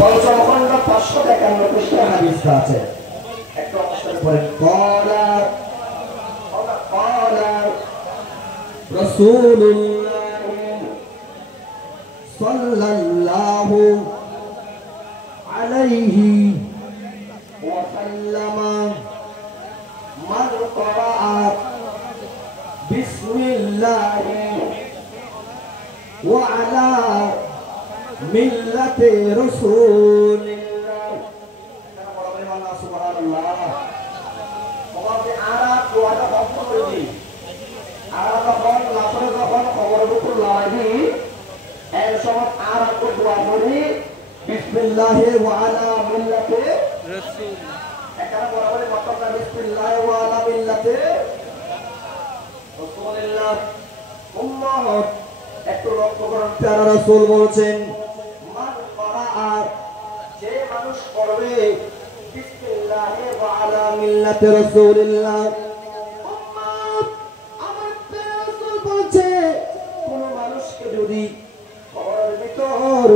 পঞ্চম খণ্ড 551 পৃষ্ঠা হাদিসটা আছে একটু অবস্থান করেন ক্বালা রাসূলুল্লাহ সাল্লাল্লাহু আলাইহি ওয়া সাল্লাম মান ক্বারা বিসমিল্লাহ ওয়া আলা মিল্লাতে রাসূলিল্লাহ সুবহানাল্লাহ ওকে আরাত ওয়াটা বন্ধ করে দিই আরাত যখন লাফরে যখন খবরের উপর লাগাই এই সময় আরাত দোয়া করি বিসমিল্লাহ ওয়া আলা মিল্লাতে রাসূল এখানে বরাবরই মতলব বিসমিল্লাহ ওয়া আলা মিল্লাতে রাসূলিল্লাহ উম্মাত একটু লক্ষ্য করুন প্যারা রাসূল বলেছেন মান ক্বারা যে মানুষ পড়বে বিসমিল্লাহ ওয়া আলা মিল্লাতি রাসূলিল্লাহ উম্মাত আমার প্যারা রাসূল বলছে কোন মানুষকে যদি খবরের ভিতর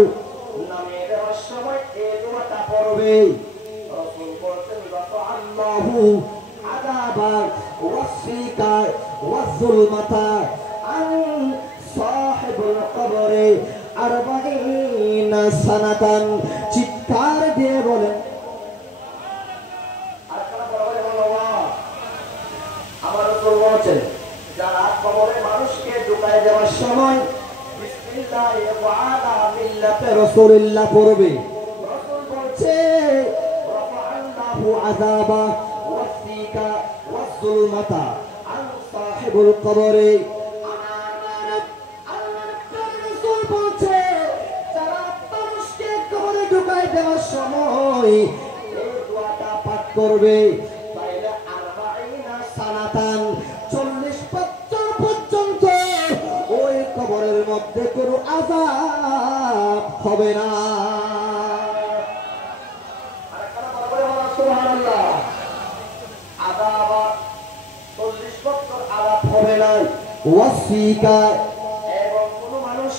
নামে দেওয়ার সময় এই দোয়াটা পড়বে রাসূল বলেছেন রাফাআল্লাহু আযাবা ওয়াসফিকা ওয়াযুলমাতা আন সাহিবুল কবরে 40 সানাতান চিৎকার দিয়ে বলেন আরেকটা বড় বড় আমার রাসূল বলেছেন যারা কবরে মানুষকে ঢুকায় দেওয়ার সময় বিসমিল্লাহ ওয়া আলা মিল্লাতি রাসূলিল্লাহ পড়বে রাসূল বলছে রাফাআল্লাহু আযাবা ওয়াসফিকা ওয়াযুলমাতা আন সাহিবুল কবরে দেওয়ার সময় এই দোয়াটা পাঠ করবে তাইলে 40 সানাতান 40 বছর পর্যন্ত ওই কবরের মধ্যে কোনো আযাব হবে না আরেকটা বলে সুবহানাল্লাহ আযাব 40 বছর আযাব হবে না ওয়াসফিকা এবং কোন মানুষ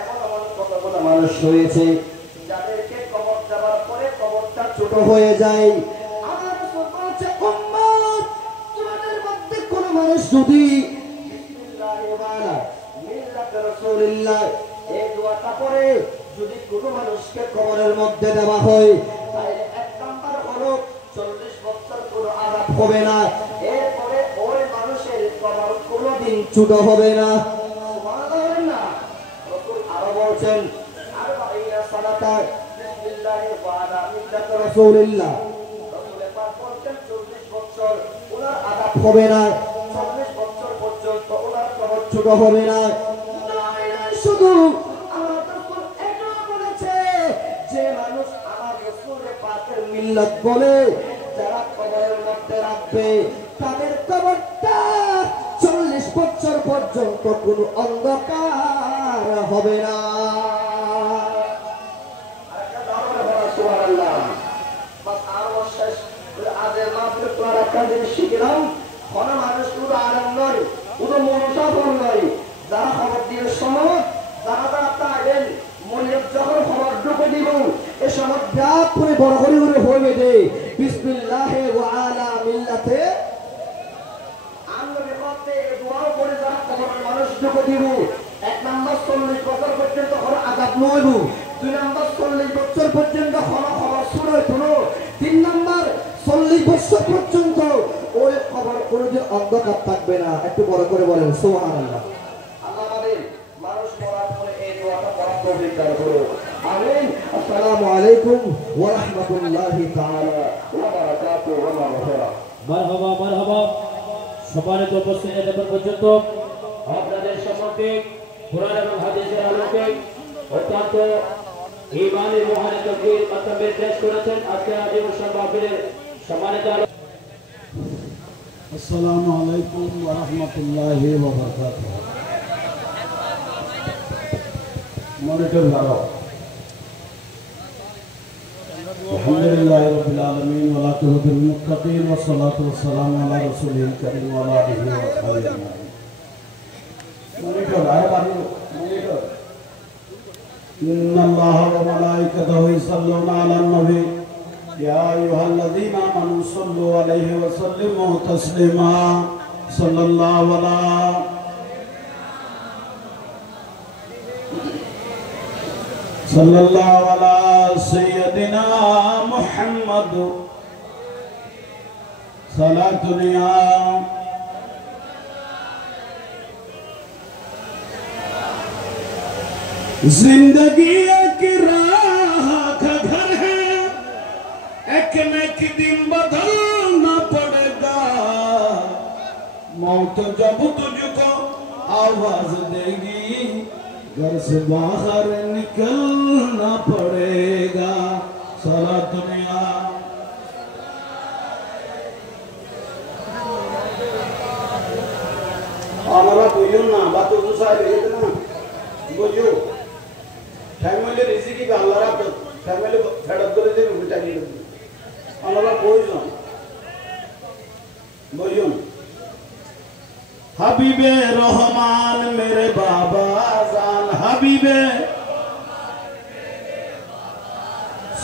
এমন কত মানুষ রয়েছে যাদেরকে কবর দেওয়ার পরে কবরটা ছোট হয়ে যায় আমার রাসূল বলেছে উম্মত তোমাদের মধ্যে কোন মানুষ যদি বিসমিল্লাহ ওয়া আলা মিল্লাতি রাসূলিল্লাহ এই দোয়াটা পড়ে যদি কোন মানুষকে কবরের মধ্যে দেওয়া হয় তাহলে এক নাম্বার হলো 40 বছর কোনো আযাব হবে না এরপরে ওই মানুষের কবর কোনোদিন ছোট হবে না সুবহানাল্লাহ না রাসূল আরো বলেছেন বিসমিল্লাহ ওয়া আলা মিল্লাতি রাসূলিল্লাহ রাসূলের পাক বলেন 40 বছর ওনার আযাব হবে না 40 বছর পর্যন্ত ওনার কবর ছোট হবে না শুধু আমার রাসূল এটা বলেছে যে মানুষ আমার রাসূলের পাকের মিল্লাত বলে যারা কবরের মধ্যে রাখবে তাদের কবরটা 40 বছর পর্যন্ত কোনো অন্ধকার হবে না সুবহানাল্লাহ বাস আর শেষ আজের মাহফিল তোরা একটা জিনিস শিখলাম কোন মানুষ পুরো আরাম নয় পুরো মনসাফর নয় যারা খবর দিয়ে সময় যারা তাইলেন মনে যখন খবর ঢুকে দিব এ সময় ব্যাপ করে বড় করে হইবে দে বিসমিল্লাহ ওয়া আলা মিল্লাতে আমরা করতে দোয়া করে যারা খবর মানুষ ঢুকে দিব এক নাম্বার 40 বছর পর্যন্ত ওর আযাব নইব দুই নাম্বার 40 বছর পর্যন্ত খবর শুনে শুনো তিন নাম্বার 40 বছর পর্যন্ত ওই খবর কোনোদিন অন্ধকার থাকবে না একটু বড় করে বলেন সুবহানাল্লাহ আল্লাহ আমাদের মানুষ মরার পরে এই দোয়াটা পড়ার তৌফিক দান করুন আমিন আসসালামু আলাইকুম ওয়া রাহমাতুল্লাহি তাআলা ওয়া বারাকাতুহু ওয়া মাগফিরাহ মারহাবা মারহাবা সম্মানিত উপস্থিতি এতক্ষণ পর্যন্ত আপনাদের সম্মুখে কুরআন এবং হাদিসের আলোকে অত্যন্ত ঈমানের মহান তাকবীর মাতাবের পেশ করেছেন আজকে আদিব মাহফিলের সম্মানিত আসসালামু আলাইকুম ওয়া রাহমাতুল্লাহি ওয়া বারাকাতুহু মনিটর লাগাও আলহামদুলিল্লাহি রাব্বিল আলামিন ওয়া লাতুহুল মুত্তাকিন ওয়া সলাতু ওয়া সালামু আলা রাসূলিল কারীম ওয়া আলা আলিহি ওয়া সাহবিহি আজমাইন মনিটর আর বাড়ি মনিটর ইন্নাল্লাহা ওয়া মালাইকাতাহু ইউসাল্লুনা আলান নবী ইয়া আইয়ুহাল্লাযীনা আমানু সাল্লু আলাইহি ওয়া সাল্লিমু তাসলিমা সাল্লাল্লাহু আলা সাইয়্যিদিনা মুহাম্মদ সালাতুনিয়া जिंदगी एक राह का घर है एक न एक दिन बदलना पड़ेगा मौत जब तुझको आवाज देगी घर से बाहर निकलना पड़ेगा सारा दुनिया हमारा कोई ना बात तो सारी है ना बोलियो फैमिली रिजिकी का अल्लाह रात फैमिली फेडअप করে দেবে উল্টা নিয়ে দেবে আল্লাহ প্রয়োজন বলিও হাবিবে রহমান মেরে বাবা জান হাবিবে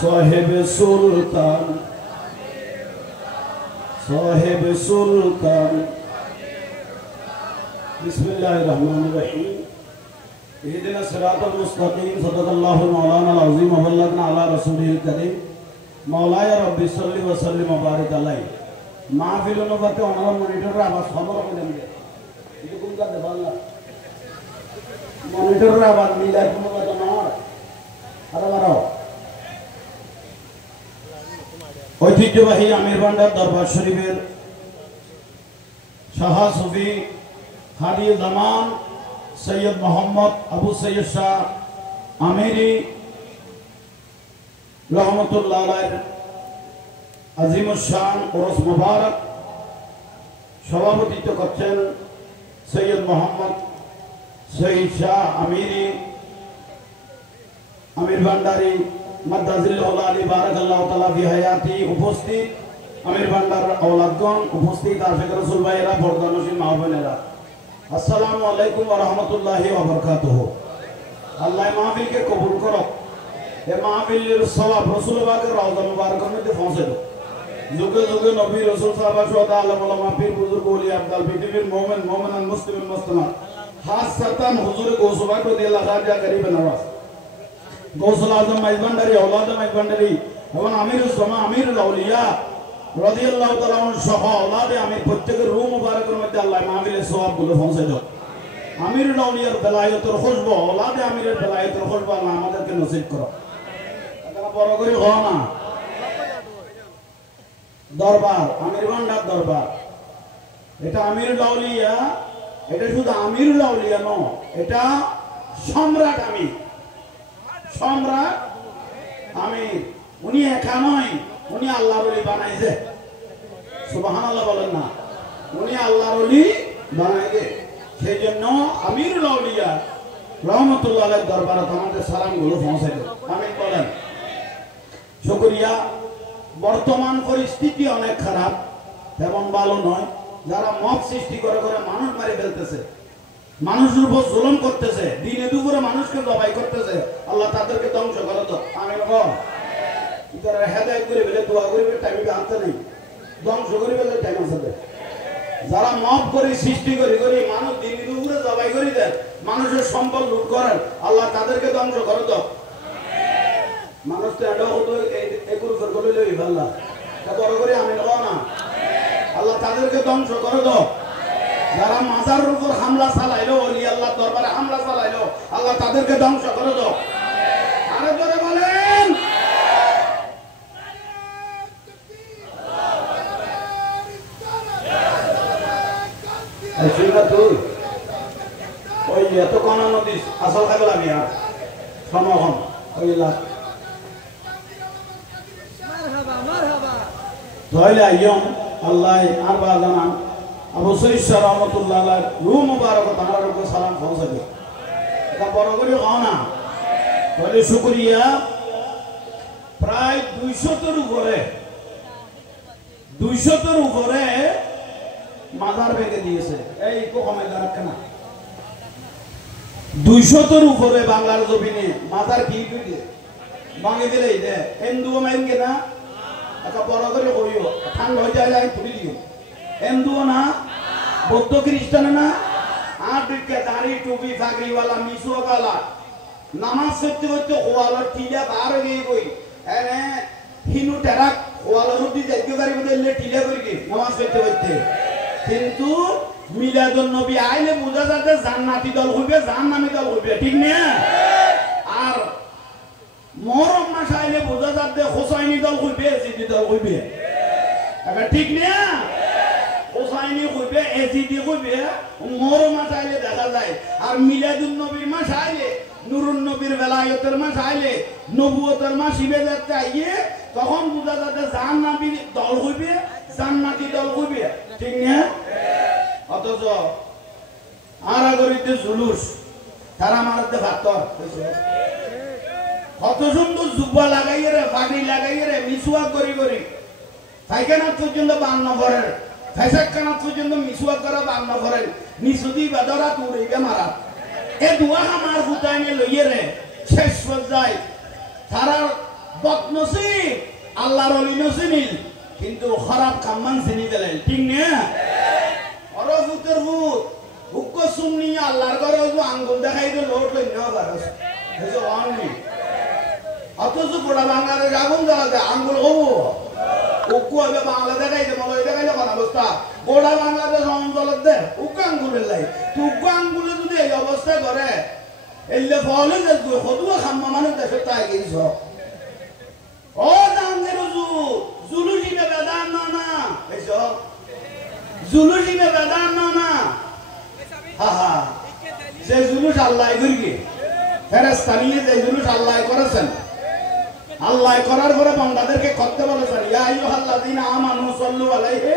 সাহেব সুলতান বিসমিল্লাহির রহমানির রহিম इहदिना सिरातल मुस्तकीम सदक़ल्लाहु मौलाना अज़ीम व बल्लगना अला रसूलिल करीम मौलाया रब्बि सल्लि व सल्लिम व बारिक अलैहि মাহফিল অনুবাদে অনলাইন মনিটরের আওয়াজ খবর বলেন যে এরকম করতে পারলা মনিটরের আওয়াজ মিলাই কোনো কথা নয় আরে ঐতিহ্যবাহী আমির ভান্ডার দরবার শরীফের শাহ সুফি হাদি জামান सैयद मोहम्मद अबू सैयद शाह आमेरी रहमतुल्लाह अलैह अजीमुशान उर्स मुबारक सभापतित्व करছেন सैयद मोहम्मद सईद शाह आमेरी आमिर भांडारी मद्दाजिल्लाहु अली बाराकाल्लाहु ताआला फी हयाती उपस्थित आमिर भांडार औलादगण उपस्थित आशिक रसूल भाईरा बरदानशील মা বোনেরা अस्सलामु अलैकुम व रहमतुल्लाहि व बरकातुहू अल्लाह महफिल के कबूल करो ए महफिल सवाब रसूल पाक के रौजा मुबारक में पहुंचे दो जुगे जुगे नबी रसूल साहब शुहदा आलम उलमा पीर बुजुर्ग ओलिया अब्दुल पृथ्वीर मोमिन मोमिनान मुस्लिम मुस्लिमात खासतन हुजूर गौसबा को दिल खाजा करीब नवाज गौसल आजम मेजबानदारी औलाद मेजबानदारी এবং আমিরুস জামা আমিরুল আউলিয়া রাদিয়াল্লাহু তাআলা সহ আওলাদে আমির প্রত্যেকের রূহ মুবারকের মধ্যে আল্লাহ মাহফিলের সওয়াবগুলো পৌঁছে দাও আমিরুল আউলিয়ার বেলায়েতের খুশবু আওলাদে আমিরের বেলায়েতের খুশবু আল্লাহ আমাদেরকে নসিব করো আপনারা বড় করে হও না দরবার আমির ভান্ডার দরবার এটা আমিরুল আউলিয়া এটা শুধু আমিরুল আউলিয়া নয় এটা সম্রাট আমির উনি একা নয় উনি আল্লাহর ওলি বানাইছে সুবহানাল্লাহ বলেন না উনি আল্লাহর ওলি বানাইছে সেজন্য আমিরুল আউলিয়া রহমাতুল্লাহ আলাইহির দরবারে আমাদের সালামগুলো পৌঁছে দেন আমিন বলেন শুকরিয়া বর্তমান পরিস্থিতি অনেক খারাপ তেমন ভালো নয় যারা মব সৃষ্টি করে করে মানুষ মারি ফেলতেছে মানুষের উপর জুলুম করতেছে দিনে দুপুরে মানুষকে জবাই করতেছে আল্লাহ তাদেরকে ধ্বংস করে দাও আমিন বল যারা হেদায়েত করে বলে দোয়া করবে টাইম আনতে নেই ধ্বংস করে বলে টাইম আছে যারা মব করে সৃষ্টি করে মানুষ দিনে দুপুরে জবাই করে দেয় মানুষের সম্পদ লুট করেন আল্লাহ তাদেরকে ধ্বংস করে দাও মানুষ তো এটা হতো একুর উপর করে লই ভাল্লা তা বড় করে আমিন বল না আল্লাহ তাদেরকে ধ্বংস করে দাও যারা মাজারের উপর হামলা চালাইলো ওলি আল্লাহ দরবারে হামলা চালাইলো আল্লাহ তাদেরকে ধ্বংস করে দাও আরে জোরে বলেন এই শুনলা তুই ওই এত কোন নদী আসল খাইব আমি আর সমহন ওইলা মারহাবা মারহাবা তাহলে আইয়ম আল্লাহ আর বাজানা আবু সঈদ শাহ রহমাতুল্লাহ আলাইহি রূহ মুবারক তাআলার উপর সালাম পৌঁছাবে এটা বড় করে কও না তাহলে শুকরিয়া প্রায় 200 এর উপরে মাজার ভেঙে দিয়েছে এই কমে রাখে না 200 উপরে বাংলার জমিনে মাথার কি দিয়ে ভাঙে দিলে দে হিন্দু মাইনকে না একটা বড় করে করিও ঠান্ডা হয়ে যায় আমি তুলি দিও হিন্দু না বৌদ্ধ খ্রিস্টান না আর দিকে দাড়ি টুপি ফাগরিওয়ালা মিশুয়ালা নামাজ পড়তে পড়তে ওয়ালার টিলা পার হয়ে গই এনে হিনু টেরাক ওয়ালার উদ্দি যাইতে পারি বলে টিলা করি কি নামাজ পড়তে পড়তে কিন্তু মিলাদুন নবী আইলে বুঝা যাতে জান্নাতি দল হইবে জাহান্নামী দল হইবে ঠিক না আর মুহররম মাস আইলে বুঝা যাতে হোসাইনি দল হইবে এজিদি দল হইবে এটা ঠিক না হোসাইনি হইবে এজিদি হইবে মুহররম মাস আইলে দেখা যায় আর মিলাদুন নবীর মাস আইলে নুরুন নবীর বেলায়েতের মাস আইলে নবুয়তের মাস ইবে যাতে আইয়ে তখন বুঝা যাতে জাহান্নামী দল হইবে জান্নাতি দল হইবে ঠিক না অথচ আরাগরিতে জুলুস তারা মারতে ভাতর কত সুন্দর জুব্বা লাগাইয়ে রে ফাগড়ি লাগাইয়ে রে মিসুয়া করি করি ফাইখানা পর্যন্ত বান্ন করেন ফাইসাখানা পর্যন্ত মিসুয়া করা বান্ন করেন নিশুদি বেদরা তুড়িবে মারা এ দুয়া আমার ফুটাইনে লইয়ে রে শেষ পর্যায়ে তারা বদনসিব আল্লাহর ওলি নসিনিল কিন্তু খারাপ কামান চিনি দিলেন ঠিক না অরফুতের ভূত হুক্ক সুন্নি আল্লাহর ঘরে আঙ্গুল দেখাই তো লোট লই না পারস এসো অনলি অথচ গোটা বাংলাদেশ আগুন জ্বালাতে আঙ্গুল হবো উক্কু হবে বাংলা দেখাইতে মলয় দেখাইলে কোন অবস্থা গোটা বাংলাদেশ অঞ্চলের দে উক্কু আঙ্গুলের লাই উক্কু আঙ্গুলে যদি এই অবস্থা করে এলে ফলে যে হদুয়া খাম্মা মানে দেশে তাই গেছ ও দাঙ্গের জুলুজিবে বেদান না এসো জুলুসিবে বেদান না হা যে জুলুস আল্লাহ করি ফেরেশতা নিয়ে যে জুলুস আল্লাহ করেছেন আল্লাহ করার পরে বান্দাদেরকে করতে বলেছেন ইয়া আইয়ুহাল্লাযীনা আমানু সাল্লু আলাইহি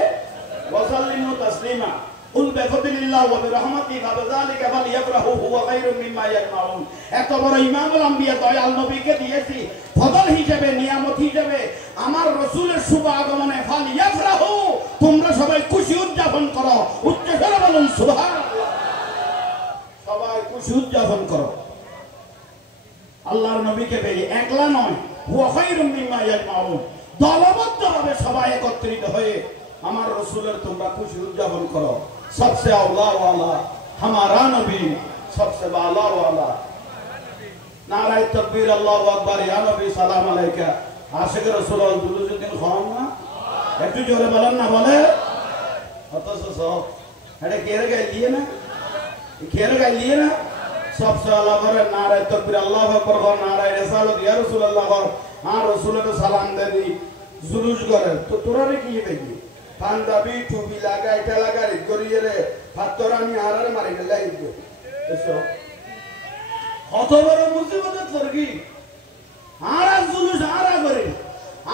ওয়া সাল্লিমু তাসলিমা কুল বিফাদলিল্লাহি ওয়া বিরহমাতিহি ফাবিযালিকা ফালইফরাহু হুয়া খায়রুম মিম্মা ইয়াজমাউন এত বড় ইমামুল আম্বিয়া দয়াল নবীকে দিয়েছি ফজল হিসেবে নিয়ামত হিসেবে আমার রাসূলের শুভ আগমনে ফালইফরাহু তোমরা সবাই খুশি উদযাপন করো উচ্চস্বরে বলুন সুবহানাল্লাহ সবাই খুশি উদযাপন করো আল্লাহর নবীকে পেয়ে একলা নয় হুয়া খায়রুম মিম্মা ইয়াজমাউন দলবদ্ধভাবে সবাই একত্রিত হয়ে আমার রাসূলের তোমরা খুশি উদযাপন করো सबसे औला वाला हमारा नबी सबसे बाला वाला नाराय तकबीर अल्लाहु अकबर या नबी सलाम अलैका आशिक रसूल दुलुजुद्दीन खान ना একটু জোরে বলেন না বলে অথচ সব এটা কেরে গাইলিয়ে না কেরে গাইলিয়ে না सबसे औला করে নারায় তকবীর আল্লাহু আকবার কর নারায় রিসালাত ইয়া রাসূলুল্লাহ কর আর রাসূলের সালাম দেবি জুলুস করে তো তোরা রে কি দেখবি পাঞ্জাবি টুপি লাগা এটা লাগা রে করিয়ে রে ফাতরানি আরারে মারি গেল লাইতো এসো কত বড় মুসিবতে পড়গি আরা জুলুস আরা করে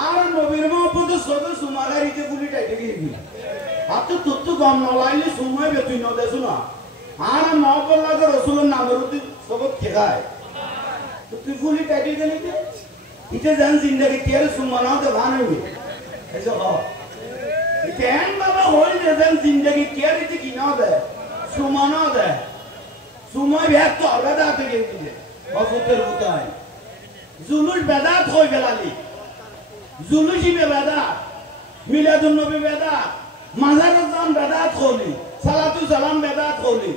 আর নবীর মহব্বত সবে সুমাগারিতে গুলি টাইতে গিয়ে হাতে তুত্তু গম না লাইলে সময় বেতুই ন দেছো না আর মহব্বত লাগে রাসূলের নামের উদ্দি সবত খেগায় তো তুই গুলি টাইতে গেলি তে ইতে জান জিন্দেগি কের সুমানাও তো ভানাই এসো হ কেন বাবা হই যেন জিন্দেগি কেরিতে কি না দে সুমানা দে সময় ব্যর্থ বেদাত গিয়ে অফুতের উতাই জুলুস বেদাত হই গেলালি জুলুসি বেদাত মিলাদুন নবী বেদাত মাজারুল জাম বেদাত হলি সালাতু সালাম বেদাত হলি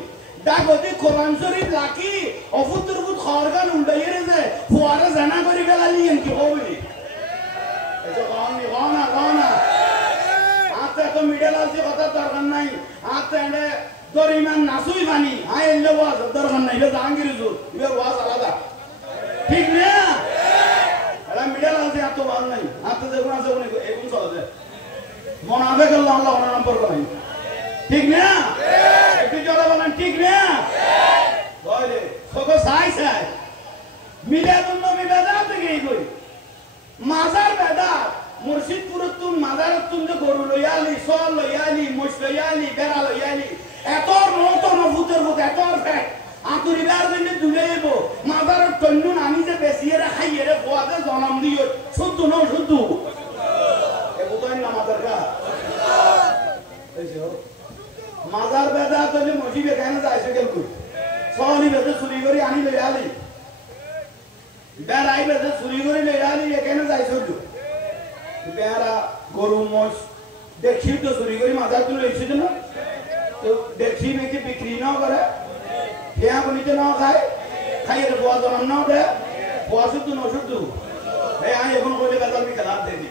দাগতি কোরআন শরীফ লাকি অফুতের উত খরগান উল্টাইরে যে ফুয়ারে জানা করি গেলালি কি হবি এসো গানা আতে তো মিডল আছে কথা দরকার নাই আতে এনে দরিমান নাসুই বানি আই এলে ওয়াজ দরকার নাই এটা জাহাঙ্গীর জুর ইবে ওয়াজ আলাদা ঠিক না এটা মিডল আছে এত ভালো নাই আতে যেগুলো আছে ওগুলো এগুলো চলে মুনাফিক আল্লাহ আল্লাহ ওনার সম্পর্ক নাই ঠিক না একটু জোরে বলেন ঠিক না বলে সব সাই সাই মিলাদুন নবী বেদাত থেকে কই মাজার বেদাত মুর্শিদপুর তুম মাজার তুম যে গরু লইয়ালি সল লইয়ালি মোশ লইয়ালি বেড়া লইয়ালি এত নত নফুতের মত এত ফ্যাট আতুরিবার জন্য দুলেইব মাজার টন্নুন আমি যে বেশিয়ে খাইয়ে রে গোয়াতে জনম দিও শুদ্ধ ন শুদ্ধ এ বুঝাই না মাজার কা মাজার বেদা তো যে মসজিদে কেন যাইছে গেল সহনি বেঁধে চুরি করে আনি লই আলি বেড়াই বেঁধে চুরি করে লই আলি এখানে যাই চলল বেড়া গরু মোষ দেখি তো চুরি করে মাথার তুলে এসেছে না তো দেখি মেয়েকে বিক্রি নাও করে খেয়া বনিতে নাও খায় খাইয়ে বোয়া জনাম নাও দে বোয়া শুদ্ধ ন শুদ্ধ এই আমি এখন কইলে বেতাল বিকাল হাত দেয়নি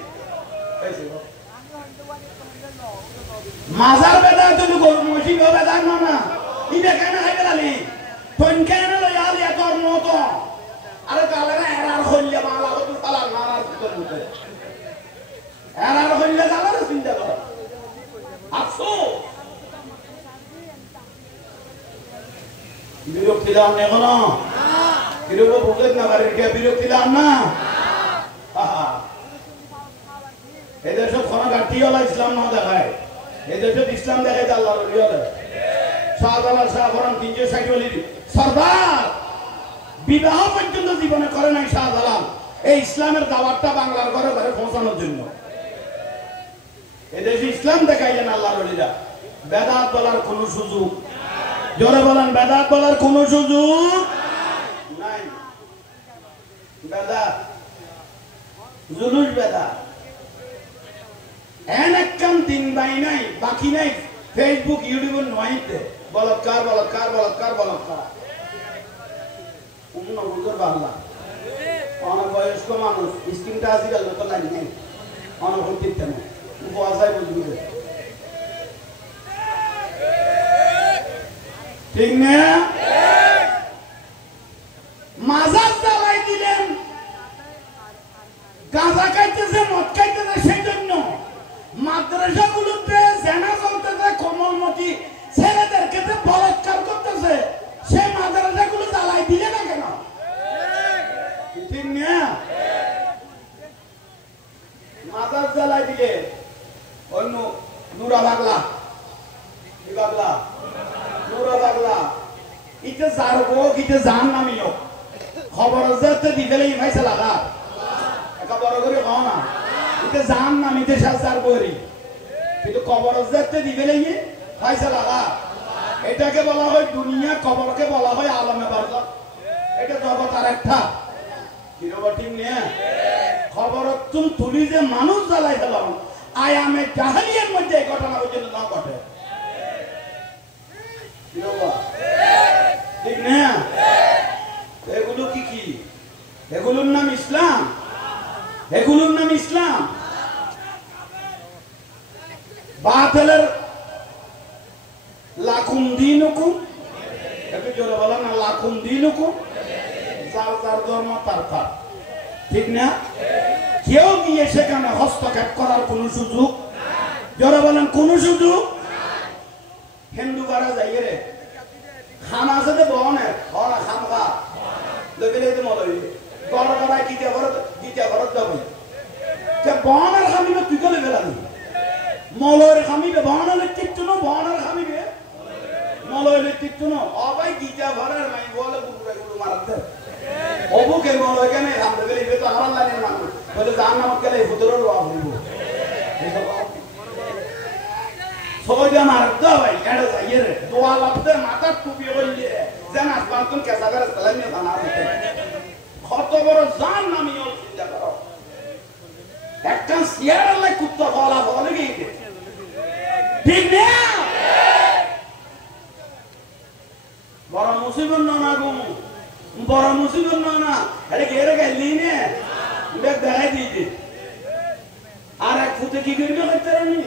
মাজার বেদা তুমি গরু মহিষী বেদা না ইটা কেন খাই বেড়ালি তৈন কেন লই আলি তোর মতো আরে কালেরা এরার হইলে বাংলা কত তালা নানার ভিতর মধ্যে এরার হইলে জানার চিন্তা কর আসো বিরক্তি দাম নেই কোনো কিরকম বুঝলেন না বাড়ির কে বিরক্তি দাম না এদের সব কোনো গাঠিওয়ালা ইসলাম না দেখায় এদের সব ইসলাম দেখায় আল্লাহ রলিওয়ালা শাহজালাল শাহফরান 360 সরদার বিবাহ পর্যন্ত জীবনে করে নাই শাহজালাল এই ইসলামের দাওয়াতটা বাংলার ঘরে ঘরে পৌঁছানোর জন্য এদেশে ইসলাম দেখাইলেন আল্লাহ রলিরা বেদাত বলার কোনো সুযোগ জোরে বলেন বেদাত বলার কোনো সুযোগ নাই বেদাত জুলুস বেদাত একদম দিন বাই নাই বাকি নাই ফেসবুক ইউটিউব নয়তে বলৎকার বলৎকার বলৎকার বলৎকার অন্য বুঝর বাংলা অনেক বয়স্ক মানুষ স্কিমটা আসি গেল তো লাগে নাই অনেক হইতে না বসাই বুঝবি ঠিক না মাজার জ্বালাই দিলেন গাঁজা খাইতেছে মদ খাইতেছে সেই জন্য মাদ্রাসাগুলোতে জেনা চলতেছে কোমলমতি ছেলেদেরকে যে বলাৎকার করতেছে সেই মাদ্রাসাগুলো জ্বালাই দিলে না কেন ঠিক না মাজার জ্বালাই দিলে অন্য নুরা বাগলা কি বাগলা নুরা বাগলা ইতে যারবো ইতে জান নামিও খবর যেতে দিবেলে ইমাইছে লাগা একা বড় করে কও না ইতে জান নামিতে সাজার বরি কিন্তু কবর যেতে দিবেলে ইমাইছে লাগা এটাকে বলা হয় দুনিয়া কবরকে বলা হয় আলমে বারজাখ এটা জগৎ আরেকটা কিরকম ঠিক নিয়ে খবর তুমি তুলি যে মানুষ জ্বালাই ফেলাম আয়ামে জাহেলিয়ার মধ্যে এই ঘটনা পর্যন্ত না ঘটে ঠিক না এগুলো কি কি এগুলোর নাম ইসলাম এগুলোর নাম ইসলাম বাতিলের লাকুম দীনুকুম একটু জোরে বলো না লাকুম দীনুকুম যার যার ধর্ম তার তার ঠিক না কেউ গিয়ে সেখানে হস্তক্ষেপ করার কোন সুযোগ জোরে বলেন কোন সুযোগ হিন্দু পাড়া যাই রে খানা আছে বহনের ওরা খামা লোকের এই মলই গড় গড়ায় গীতা ভরত যাবো বহনের খামিবে তুই গেলে বেড়াবি মলয়ের খামিবে বহনের নেতৃত্ব নো বহনের খামিবে মলয়ের নেতৃত্ব নো অবাই গীতা ভরের মাই বলে গুরু মারতে অবুকে মলয় কেন আমরা গেলে তো আমার লাগে না বলে জান নামক গেলে ফুতরের বাপ হইব সবাই আমার দা ভাই এড়ে যাই রে দোয়া লাগতে মাথা টুপি হইলে যেন আসমান তুমি কেসা করে সালামি বানা দিতে কত বড় জান নামি ওর চিন্তা করো একটা সিয়ার লাই কুত্তা বলা বলে গিয়ে ঠিক না বড় মুসিবত না গো বড় মুসিবত না আরে ঘেরে গেলি নে দেখ দেখাই দিতে আর এক ফুটে কি করবে করতে রানি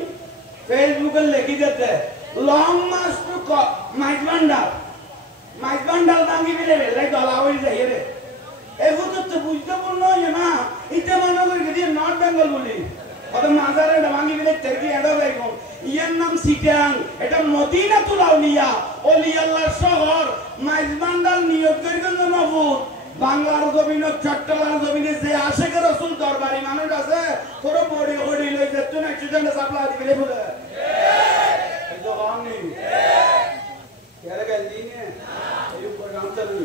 ফেসবুকে লেখি দিতে লং মাস টু মাইক বান্ডাল দাঙ্গি বিলে লাই দলা হই যায় রে এই ফুটে তো বুঝতে বলনো না ইতে মনে করি যে নর্থ বেঙ্গল বলি কত মাজারে দাঙ্গি বিলে তেরকি এডো গাইবো ইয়ার নাম সিটাং এটা মদিনাতুল আউলিয়া ওলি আল্লাহর শহর মাইক বান্ডাল নিয়োগ করে জন্য ফুট বাংলার জমিন চট্টগ্রাম জমিনে যে আশেখ রাসূল দরবারি মানুষ আছে তোর বড়ি বড়ি লই যেত না একজন সাপ্লাই দিবে বলে এই তো গানি কেরে গেলি নে এই প্রোগ্রাম চালু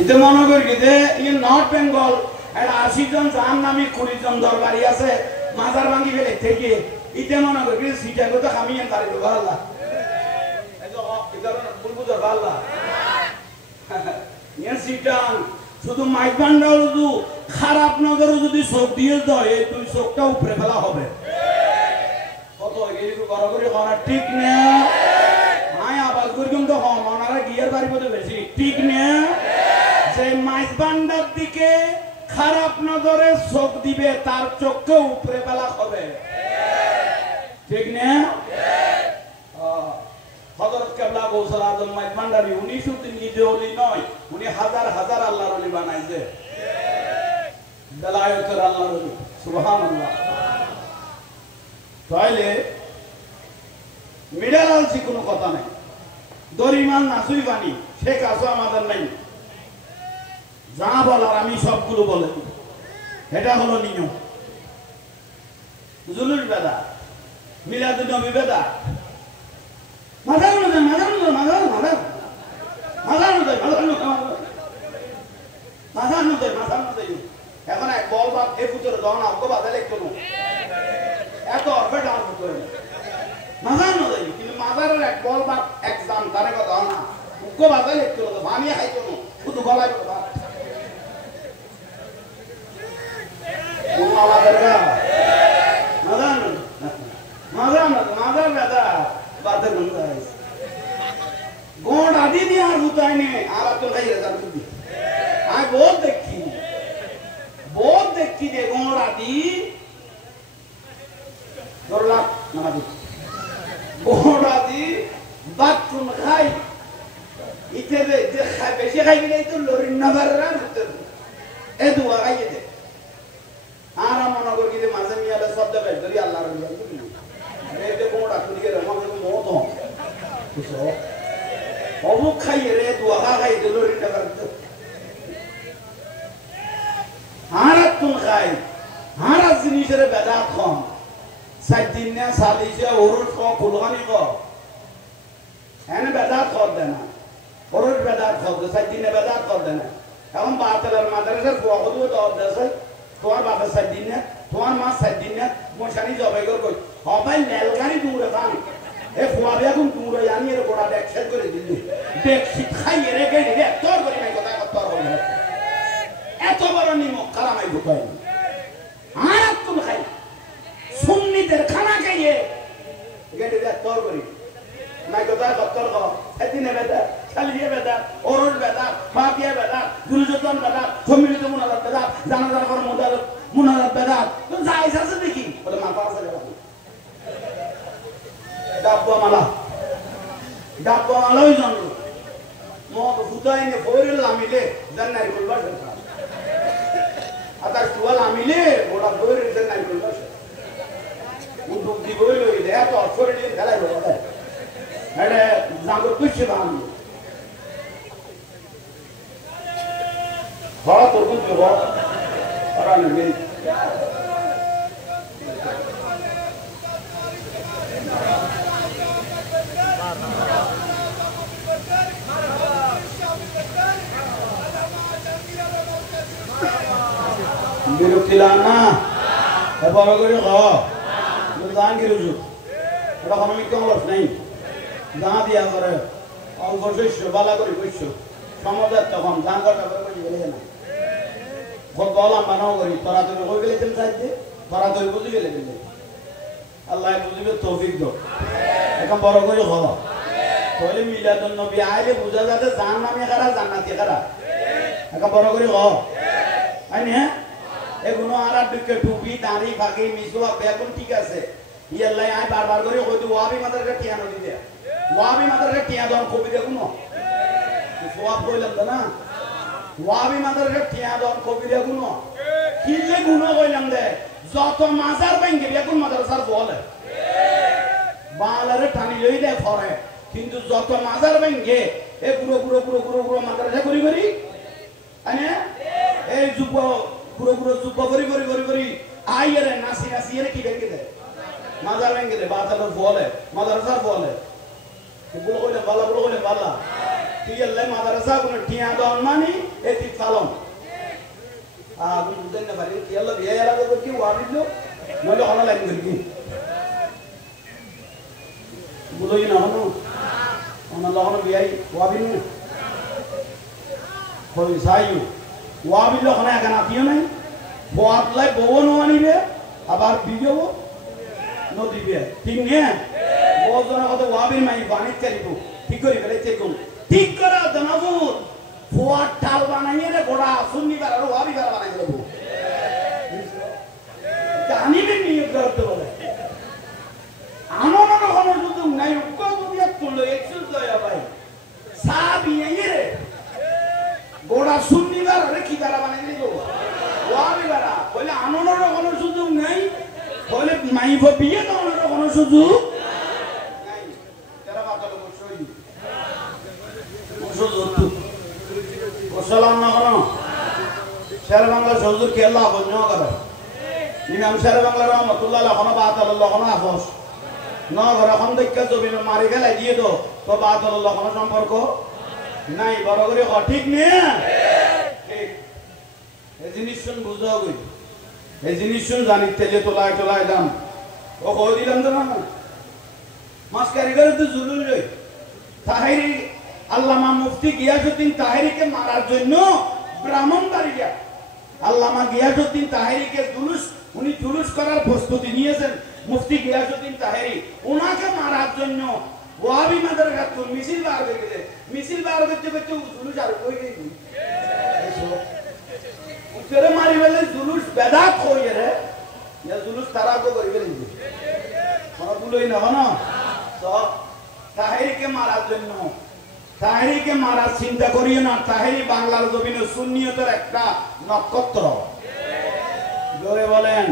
ইতে মনে করি যে এই নর্থ বেঙ্গল এর 80 জন জান নামি 20 জন দরবারি আছে মাজার ভাঙি ফেলে থেকে ইতে মনে করি সিটা কত খামিয়ে তারি আল্লাহ এই তো কারণ ভুল বুঝার পারলা সিটান শুধু মাইক বান্ডা শুধু খারাপ নজর যদি চোখ দিয়ে দেয় এই দুই চোখটা উপরে ফেলা হবে কত গড়াগড়ি করা ঠিক না আয় আবাজ করি কিন্তু হম ওনারা গিয়ার বাড়ি পথে বেশি ঠিক না যে মাইক বান্ডার দিকে খারাপ নজরে চোখ দিবে তার চোখকে উপরে ফেলা হবে ঠিক না হযরত কেবলা গৌসুল আজম মাইক ভান্ডারী উনি শুধু নিজে ওলি নয় উনি হাজার হাজার আল্লাহর ওলি বানাইছে বেলায়েতের আল্লাহর ওলি সুবহানাল্লাহ তাইলে মিডল আলসি কোনো কথা নাই দরিমান নাসুই বানি সে কাজও আমাদের নাই যা বলার আমি সবগুলো বলে দিই এটা হলো নিয়ম জুলুল বেদা মিলাদুন নবী বেদা মাদার নদী মাদার নদী মাদার মাদার মাদার নদী মাদার নদী মাদার নদী মাদার নদী এখন এক বল বাদ এ ফুটের দাও না ওকে বাদে লিখতো না এত অর্ফে ডাউন হতো মাদার নদী কিন্তু মাদারের এক বল বাদ এক্সাম তারে কথা দাও না ওকে বাদে লিখতো না বানিয়ে খাইতো না শুধু গলায় কথা আমাদের মাদার নদী মাদার নদী মাদার বেদা बातें बनता है गोंड आदि नहीं आर होता है ने आरा तो नहीं रहता तुझे आय बहुत देखी दे गोंड आदि दोरला नमाज़ गोंड आदि बात तुम खाई इतने दे खाई बेचे खाई के लिए तो लोरी नगर रहा होते ए दुआ खाई दे आरा मनोगर की दे माज़े मियाँ ले सब दबे दरी अल्लाह रज़ा तो नहीं रे गोंडा तुझे के रमा में मौत हो कुछो अबू खाई रे दुआ खाई दे लोरी नगर हारत तुम खाई हारत जिनिस रे बेदात खाम साइडिन ने साली से औरत को कुलगानी को है ना बेदात खाद देना औरत बेदात खाद दे साइडिन ने बेदात खाद देना हम बात कर मदरसे को खुद तो दसे তোমার বাবা সাইদিন না তোমার মা সাইদিন না মশানি জবাই কর হবাই লেলগাড়ি দূরে বান এ ফুয়াবে এখন দূরে জানি এর গোড়া দেখছেন করে দিলি দেখছিত খাই এর গেড়ি রে তোর করে নাই কথা কত হবে এত বড় নিমক কালামাই ঢুকাই আর তুমি খাই সুন্নিদের খানা খাইয়ে গেড়ি রে তোর করে নাই কথা কত কর এদিনে বেদা খালিয়ে বেদা ওরল বেদা ফাতিহা বেদা দুরুজতন বেদা সম্মিলিত মুনাজাত বেদা জানাজার পর মুনাজাত বেদা তো যাই আছে দেখি বলে মাথা আছে ডাব্বা মালাই জানো মত ফুটাইনে ফোরেল আমিলে জান্নাই বলবা আতা সুয়াল আমিলে বড় ফোরেল জান্নাই বলবা উদু দিবই লই দে এত ফোরেল খেলাই বলবা এটা জাগো তুই বান বড় তোর কোন বড় আর নেই বিরক্তিলানা এবার করে হ দান কিরুজু এটা কোনো মিথ্যা হলস নাই দা দিয়া করে অল্প শস্য বালা করে বৈশ্য সমাজের তখন দান করতে করে গেলে না খুব বলাম বানাও করি তোরা তুমি হয়ে গেলে তুমি চাইতে তোরা তুই বুঝে গেলে দিলে আল্লাহ বুঝিবে তৌফিক দো এখন বড় করে হ তাহলে মিলাদুন নবী আইলে বুঝা যাবে জান নামে কারা জান্নাতি কারা এখন বড় করে হ আইনি হ্যাঁ এগুলো আর দুকে টুপি দাড়ি ফাঁকি মিসওয়াক বেগুন ঠিক আছে ইয়াল্লাই আই বারবার করে কইতো ওয়াবি মাদারকে টিয়া নদী দে ওয়াবি মাদারকে টিয়া দন কবি দেখুন সোয়াব কইলাম না ওয়াবি মাদারকে টিয়া দন কবি দেখুন কিলে গুনো কইলাম দে যত মাজার ভাঙ্গে বেগুন মাদ্রাসার বলে বালারে টানি লই দে ফরে কিন্তু যত মাজার ভাঙ্গে এ পুরো মাদ্রাসা করি করি আনে এই যুব পুরো যুব করি আইরে নাসি এর কি ভেঙ্গে দে মাজার ভেঙ্গে দে বাতার বলে মাদ্রাসার বলে বলো কইলে বালা তুই আল্লাহ মাদ্রাসা কোন টিয়া দন মানি এতি ফালম গুণ বুঝেন না পারি কি আল্লাহ বিয়া এলা করবে কি ওয়াবিলো নইলে হলা লাগবে কি বলোই না হনো লখনো বিয়াই ওয়াবিন কই সাইও ওয়াবিন লখনো একা নাতিও নাই বোয়াত লাই বউ নো আনিবে আবার বিজেও নদিবে ঠিক নে বউজনা কত ওয়াবিন মাই বানি চালিব ঠিক করি ফেলে চেকুম ঠিক করে দনাবুর ফোয়ার টাল বানাইয়ে রে গোড়া সুন্নিবার আর ওয়াবি বার বানাই দেব জানিবেন নিয়োগ করতে বলে আমার কোনো সুযোগ নাই কত দিয়ে তুললো এক্সেল দয়া ভাই সাবি ইয়ে রে গোড়া সুন্নিবার রে কি বার বানাই দেব ওয়াবি বার বলে আনন্দের কোনো সুযোগ নাই বলে মাইফ বিয়ে দেওয়ার কোনো সুযোগ নাই তেরা বাতা লোক সই সুযোগ সালাম না কোনো শের বাংলা সজুর কে আল্লাহ বন্য করে ইমাম শের বাংলা রহমতুল্লাহ কোনো বাত আল্লাহ কোনো আফস ন ঘর এখন দেখা জমি মারি গেলে দিয়ে তো তো বাত আল্লাহ কোনো সম্পর্ক নাই বড় করে ঠিক নে ঠিক এই জিনিস শুন বুঝাও গই এই জিনিস শুন জানি তেলে তোলায় দাম ও কই দিলাম তো না মাস কারিগর তো জুলুল লই তাহিরি আল্লামা মুফতি গিয়াসউদ্দিন তাহেরিকে মারার জন্য ব্রাহ্মণবাড়িয়া আল্লামা গিয়াসউদ্দিন তাহেরিকে উনি জুলুস করার প্রস্তুতি নিয়েছেন মুফতি গিয়াসউদ্দিন তাহেরি ওনাকে মারার জন্য ওয়াবি মাদ্রাসা তো মিছিল বার হয়ে গেছে মিছিল বার করতে করতে জুলুস আর কই গই উত্তরে মারি বলে জুলুস বেদাত হয়ে রে ইয়া জুলুস তারা কো করি বলে কোন বুলই না না তো তাহেরিকে মারার জন্য তাহেরিকে মারার চিন্তা করিও না তাহেরি বাংলার জমিনে সুন্নিয়তের একটা নক্ষত্র জোরে বলেন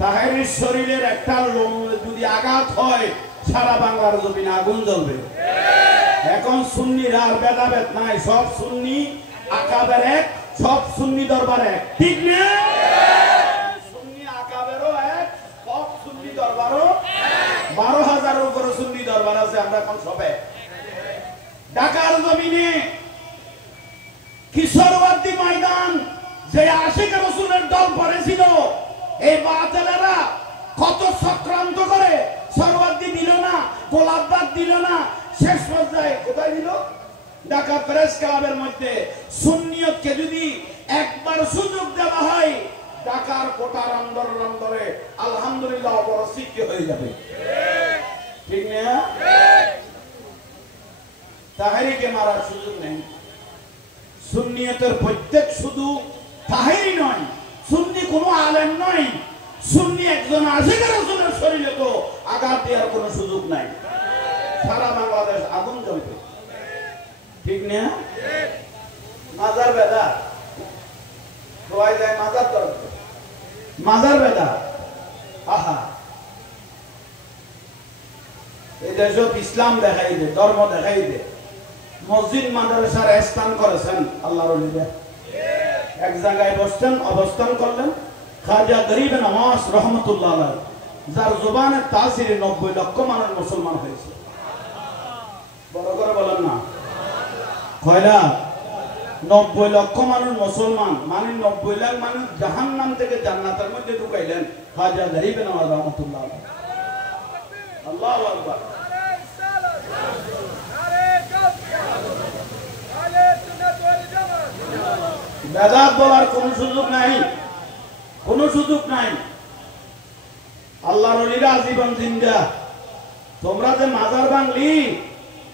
তাহেরির শরীরের একটা লোম যদি আঘাত হয় সারা বাংলার জমিনে আগুন জ্বলবে এখন সুন্নির আর ভেদাভেদ নাই সব সুন্নি আকাবের এক সব সুন্নি দরবার এক ঠিক না সুন্নি আকাবেরও এক সব সুন্নি দরবারও 12,000 উপরে সুন্নি দরবার আছে আমরা এখন সবে ঢাকার জমিনে কিশোরবর্তী ময়দান যে আশিক রাসূলের দল পড়েছিল এই বাতিলেরা কত চক্রান্ত করে সরওয়ার্দী দিল না গোলাপবাগ দিল না শেষ পর্যায়ে কোথায় দিল ঢাকা প্রেস ক্লাবের মধ্যে সুন্নিয়তকে যদি একবার সুযোগ দেওয়া হয় ঢাকার কোটার আন্দোলনে আলহামদুলিল্লাহ বড় সিদ্ধি হয়ে যাবে ঠিক না তাহেরিকে মারার সুযোগ নেই সুন্নিয়তের প্রত্যেক শুধু তাহেরি নয় সুন্নি কোনো আলেম নয় সুন্নি একজন আশিক রাসূলের শরীরে তো আঘাত দেওয়ার কোনো সুযোগ নাই সারা বাংলাদেশ আগুন জ্বলবে ঠিক না মাজার বেদা সবাই যায় মাজার তরফে মাজার বেদা আহা এই দেশ ইসলাম দেখাই দে ধর্ম দেখাই দে মসজিদ মাদ্রাসার স্থান করেছেন আল্লাহর ওলিরা এক জায়গায় বসতেন অবস্থান করলেন খাজা গরিব নওয়াজ রহমতুল্লাহ আলাইহি যার জবানের তাসিরে 90 লক্ষ মানুষ মুসলমান হয়েছে বড় করে বলেন না কয়লা 90 লক্ষ মানুষ মুসলমান মানে 90 লাখ মানুষ জাহান্নাম থেকে জান্নাতের মধ্যে ঢুকাইলেন খাজা গরিব নওয়াজ রহমতুল্লাহ আলাইহি আল্লাহু আকবার বেদাত বলার কোন সুযোগ নাই আল্লাহর ওলিরা আজীবন জিন্দা তোমরা যে মাজার ভাঙলি